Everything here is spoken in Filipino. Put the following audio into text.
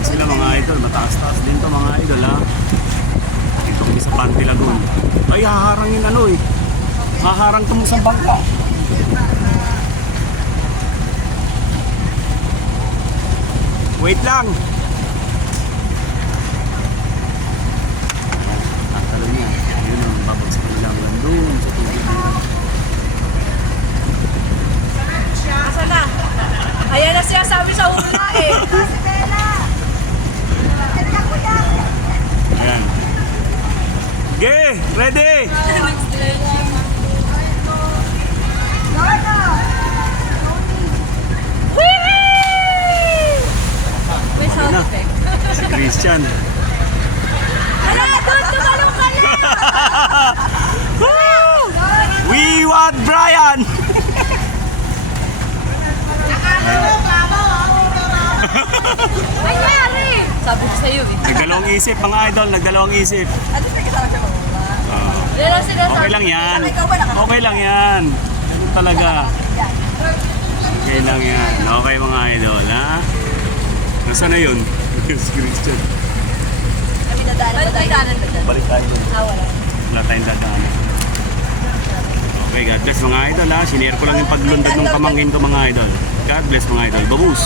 vlog sila mga idol. Mataas-taas din to mga idol ha. Dito kami sa Panty Lagoon. Ay, haharangin ano eh. Haharang to mo sa bangka. Wait lang. Ang talo niya. Ayun ang babagsak nila ang landun sa tubig. Asa na? Ayan na siya sabi sa una eh. Ayan. Ge! Ready! May sound effect. Si Christian. Hala, doon tumalong ka na! We want Brian! Nangyari! Sabi ko sa'yo eh. Nagdalawang isip mga idol, nagdalawang isip. Yan ang sinasabi. Okay lang yan. Okay lang yan. Ganun talaga. Okay lang yan. Okay mga idol, ha? Nasaan na yun? Si Christian. Kami dadaanan ba dyan? Balik tayo dun. Wala. Wala tayong dadaanan. Okay, God bless mga idol, ha? Sinare ko lang yung paglundod ng pamangkin ko mga idol. God bless mga idol. Babus!